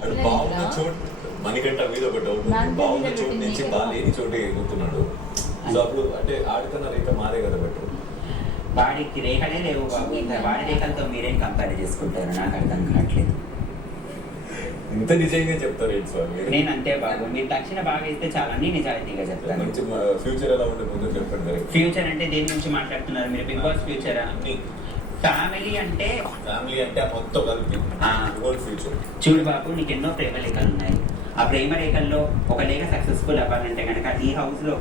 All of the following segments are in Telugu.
అది బాగున్న చోటు మనకంటే మీద ఒక డౌట్ ఉంది. బాగున్న చోటు నుంచి బాగాలేని చోటే ఎగుతున్నాడు. సో అప్పుడు అంటే ఆడుతున్న రేఖ మారే కదా బెటర్. వాడికి రేఖలే లేవు బాబు, ఇంకా వాడి రేఖలతో మీరేం కంపేర్ చేసుకుంటారు? నాకు అర్థం కావట్లేదు. ఇంత నిజంగా చెప్తారు ఏంటి స్వామి? నేను అంతే బాబు, మీరు దక్షిణ బాగా ఇస్తే చాలా అన్ని నిజాయితీగా చెప్తాను. మంచి ఫ్యూచర్ ఎలా ఉండే ముందు చెప్పండి. ఫ్యూచర్ అంటే దేని గురించి మాట్లాడుతున్నారు మీరు? Big boss ఫ్యూచరా? ఫ్యామిలీ అంటే మొత్తం కలిపి ఫ్యూచర్. చూడు బాబు, నీకు ఎన్నో ప్రేమ రేఖలు ఉన్నాయి. ఆ ప్రేమ రేఖల్లో ఒక లేఖ సక్సెస్ఫుల్ అవ్వాలంటే కనుక ఈ హౌస్ లో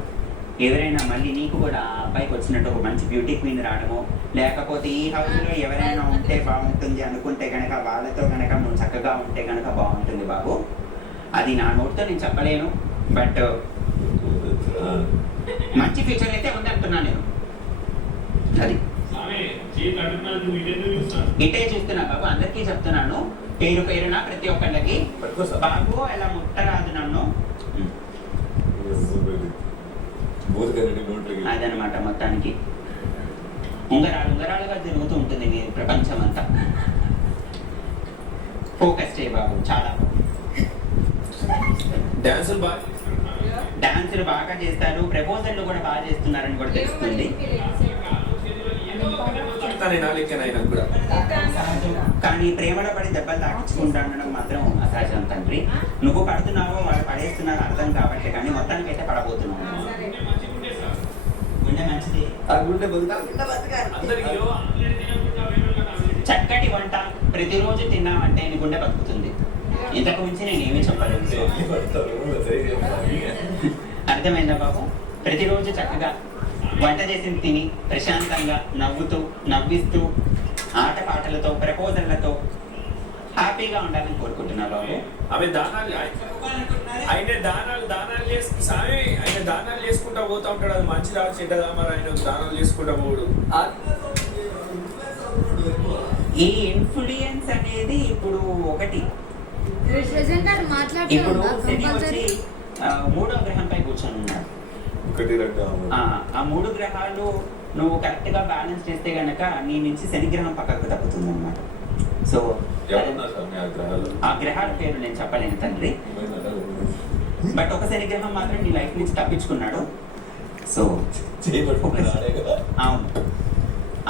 ఎవరైనా మళ్ళీ నీకు కూడా ఆ అబ్బాయికి వచ్చినట్టు ఒక మంచి బ్యూటీ క్వీన్ రావడము, లేకపోతే ఈ హౌస్ లో ఎవరైనా ఉంటే బాగుంటుంది అనుకుంటే కనుక వాళ్ళతో కనుక నువ్వు చక్కగా ఉంటే కనుక బాగుంటుంది బాబు. అది నా నోట్తో నేను చెప్పలేను, బట్ మంచి ఫ్యూచర్ అయితే ఉంది అంటున్నా నేను. అది ఇటే చూస్తున్నా బాబు, అందరికీ చెప్తున్నాను పేరు పేరున ప్రతి ఒక్కళ్ళకి. బాబు అలా ముట్టరాదు నన్ను. అదనమాట మొత్తానికి ఉంగరాలుగా జరుగుతూ ఉంటుంది మీ ప్రపంచం అంతా. ఫోకస్ చేయ బాబు. చాలా డాన్సులు బాగా చేస్తారు, ప్రపోజల్లు కూడా బాగా చేస్తున్నారని కూడా తెలుస్తుంది. కానీ ప్రేమలో పడి దెబ్బలు తాకించుకుంటానడం మాత్రం అసహజం తండ్రి. నువ్వు పడుతున్నావో వాళ్ళు పడేస్తున్నారో అర్థం కాబట్టి, కానీ మొత్తానికైతే పడబోతున్నావు. గుండె మంచిది. చక్కటి వంట ప్రతిరోజు తిన్నామంటే నీ గుండె బతుకుతుంది. ఇంతకు మించి నేను ఏమీ చెప్పలేదు. అర్థమైందా బాబు? ప్రతిరోజు చక్కగా వంట చేసి తిని ప్రశాంతంగా నవ్విస్తూ ఆటపాటలతో ప్రపోజళ్లతో హ్యాపీగా ఉండాలని కోరుకుంటున్నా బాబు. ఆమె దానాలు చేసుకుంటా పోతా ఉంటాడు. అది మంచిదా చెడ్డదా మరి? ఆయన దానాలు చేసుకుంటా పోడు. ఈ ఇన్ఫ్లుయెన్స్ అనేది ఇప్పుడు ఒకటి. ఇప్పుడు శని వచ్చి 3వ గ్రహంపై కూర్చొని ఉన్నాడు. ఆ 3 గ్రహాలు నువ్వు కరెక్ట్ గా బ్యాలెన్స్ చేస్తే గనక నీ నుంచి శని గ్రహం పక్కకు తప్పుతుంది అన్నమాట. సో ఆ గ్రహాల పేరు నేను చెప్పలేను తండ్రి, బట్ ఒక శని గ్రహం మాత్రం నీ లైఫ్ నుంచి తప్పించుకున్నాడు. సో అవును,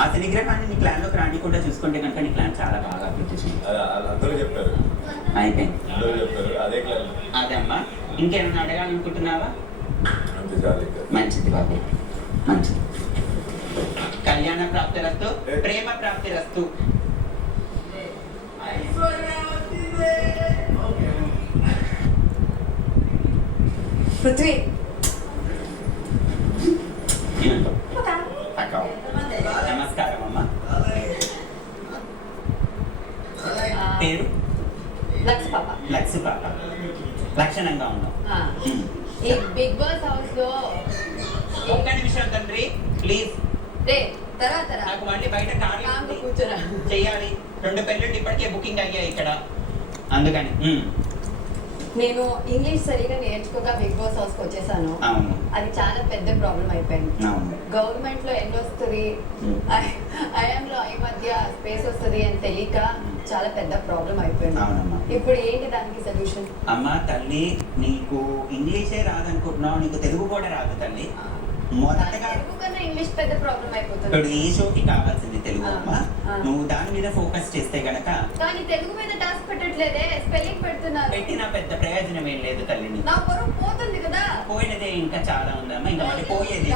ఆ శని గ్రహాన్ని నీ ప్లాన్ లోకి రానికుండా చూసుకుంటే కనుక నీ ప్లాన్ చాలా బాగా అయిపోయింది. అదే అమ్మా, ఇంకేమైనా అడగాలనుకుంటున్నావా? మంచిది బాబు, మంచిది. కళ్యాణ ప్రాప్తిరస్తు, ప్రేమ ప్రాప్తిరస్తు. పృథ్వీ నమస్కారం అమ్మా. పేరు? లక్స్ పాప. లక్షణంగా ఉన్నాం. ఈ బిగ్ బాస్ హౌస్ లో ఒక్క నిమిషం తండ్రి ప్లీజ్. నాకు మళ్ళీ బయట కార్యం కూర్చోరా చెయ్యాలి. 2 పెళ్ళిళ్ళు ఇప్పటికే బుకింగ్ అయ్యాయి ఇక్కడ, అందుకని. నేను ఇంగ్లీష్ సరిగా నేర్చుకోక బిగ్ బాస్ హౌస్ కి వచ్చేసాను. అది చాలా పెద్ద ప్రాబ్లం అయిపోయింది. గవర్నమెంట్ లో ఎండ్ వస్తుంది, ఐఎంలో ఈ మధ్య స్పేస్ వస్తుంది అని తెలియక చాలా పెద్ద ప్రాబ్లం అయిపోయింది. ఇప్పుడు ఏంటి దానికి సొల్యూషన్? అమ్మా తల్లి, నీకు ఇంగ్లీషే రాదనుకుంటున్నావు, నీకు తెలుగు కూడా రాదు తల్లి. మొదటగా ఇంగ్లీష్ పెద్ద ప్రాబ్లం అయిపోతుంది. ఇప్పుడు ఈ షోకి కావాల్సింది తెలుగు అమ్మా. నువ్వు దాని మీద ఫోకస్ చేస్తే గనక. కానీ తెలుగు మీద టాస్క్ పెట్టట్లేదే, స్పెల్లింగ్ పెడుతున్నారు. పెట్టినా పెద్ద ప్రయోజనం ఏం లేదు తల్లి. నా పొరుగు పోతుంది కదా. పోయినదే ఇంకా చాలా ఉందమ్మా, ఇంకా మళ్ళీ పోయేది.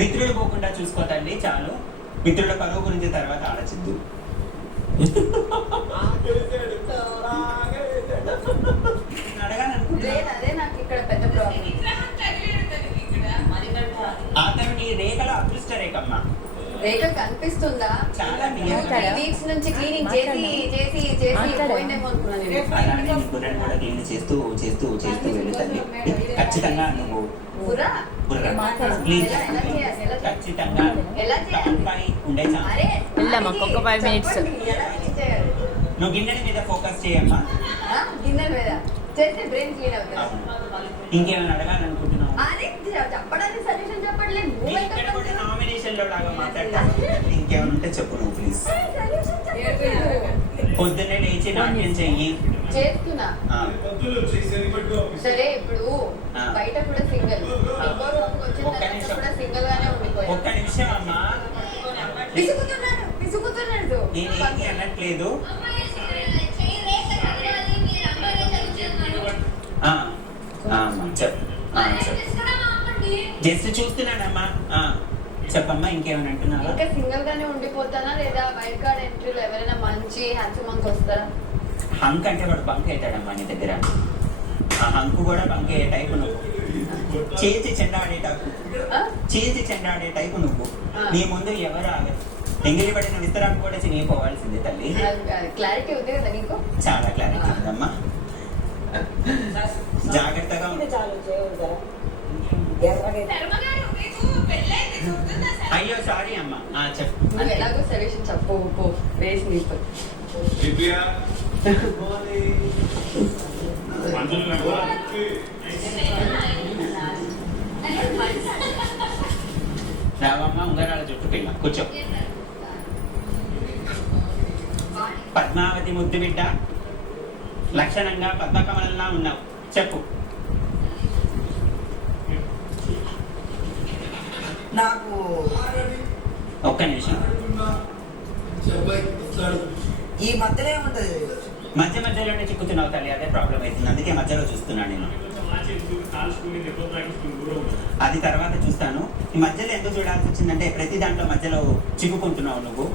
మిత్రులు పోకుండా చూసుకో తల్లి చాలు. మిత్రుల పరువు గురించి తర్వాత ఆలోచిద్దు. అదే నాకు ఇక్కడ పెద్ద ప్రాబ్లం. అతను నీ రేఖల అదృష్ట రేఖమ్మా. రేఖ కనిపిస్తుందా? చాలా వీక్స్ నుంచి క్లీనింగ్ చేసి పోయిందేమో అనుకున్నాను. కూడా క్లీన్ చేస్తూ వెళ్తుంది. ఖచ్చితంగా నువ్వు ఖచ్చితంగా ఉండే ఒక 5 minutes. నువ్వు గిన్నెల మీద ఫోకస్ చేయమ్మా. గిన్నెల మీద చేస్తే బ్రెయిన్ క్లీన్ అవుతుంది. ఇంకేమైనా అడగాలనుకుంటున్నావు? చెప్పడానికి సజెషన్ చెప్పట్లేదు. నామినేషన్ లో లాగా మాట్లాడతాను. ఇంకేమైనా ఉంటే చెప్పు నువ్వు ప్లీజ్. పొద్దున్నే లేచి నాట్యం చెయ్యి. చేస్తున్నా. ఆ, సరే ఇప్పుడు ఆ. బయట కూడా సింగిల్, ఇంకో రూమ్కి వచ్చిన ఒక్క తర్వాత నిమిషం. కూడా సింగిల్ గానే ఉండిపోయాను. ఒక్క నిమిషం అమ్మా, విసుగుతున్నాడు. నేను ఏంటి అనట్లేదు. ఆ, ఆ, అమ్మా చెప్పు. ఆ, చెప్పు. జస్ట్ చూస్తున్నానమ్మా. ఆ, చెప్పమ్మా, ఇంకేమైనా అంటున్నావా? ఇంకా సింగిల్ గానే ఉండిపోతానా లేదా వైల్డ్ కార్డ్ ఎంట్రీలో ఎవరైనా మంచి హ్యాండ్సమ్ మంక్ వస్తారా? హంక్ అంటే వాడు బంక్ అవుతాడమ్మా నీ దగ్గర. ఆ హంకు కూడా బంక్ అయ్యే టైపు నువ్వు. చేసి చెండాడే టైపు, ఆ? చేసి చెండాడే టైపు నువ్వు. ఆ. నీ ముందు ఎవరు ఆగరు. ఎంగిలి పడిన విస్తరాకు కూడా చినిగిపోవాల్సింది తల్లి. క్లారిటీ ఉంది కదా నీకు? చాలా క్లారిటీ ఉందమ్మా. జాగ్రత్తగా ఉండు. అయ్యో సారీ అమ్మా. ఆ, చెప్పు. నువ్వు ఎలాగో సొల్యూషన్ చెప్పు, వేసి నీకు రావమ్మా, ఉంగరాల జుట్టు పిల్ల కూర్చో. పద్మావతి ముద్దు బిడ్డ, లక్షణంగా పద్మకమలంలా ఉన్నావు. చెప్పు. నాకు ఒక్క నిమిషం. ఈ మధ్యలో ఏముంటది? మధ్య మధ్యలోనే చిక్కుతున్నావు తల్లి, అదే ప్రాబ్లం అవుతుంది. అందుకే మధ్యలో చూస్తున్నాను నేను. అది తర్వాత చూస్తాను. ఈ మధ్యలో ఎందుకు చూడాల్సి వచ్చిందంటే ప్రతి దాంట్లో మధ్యలో చిక్కుకుంటున్నావు నువ్వు.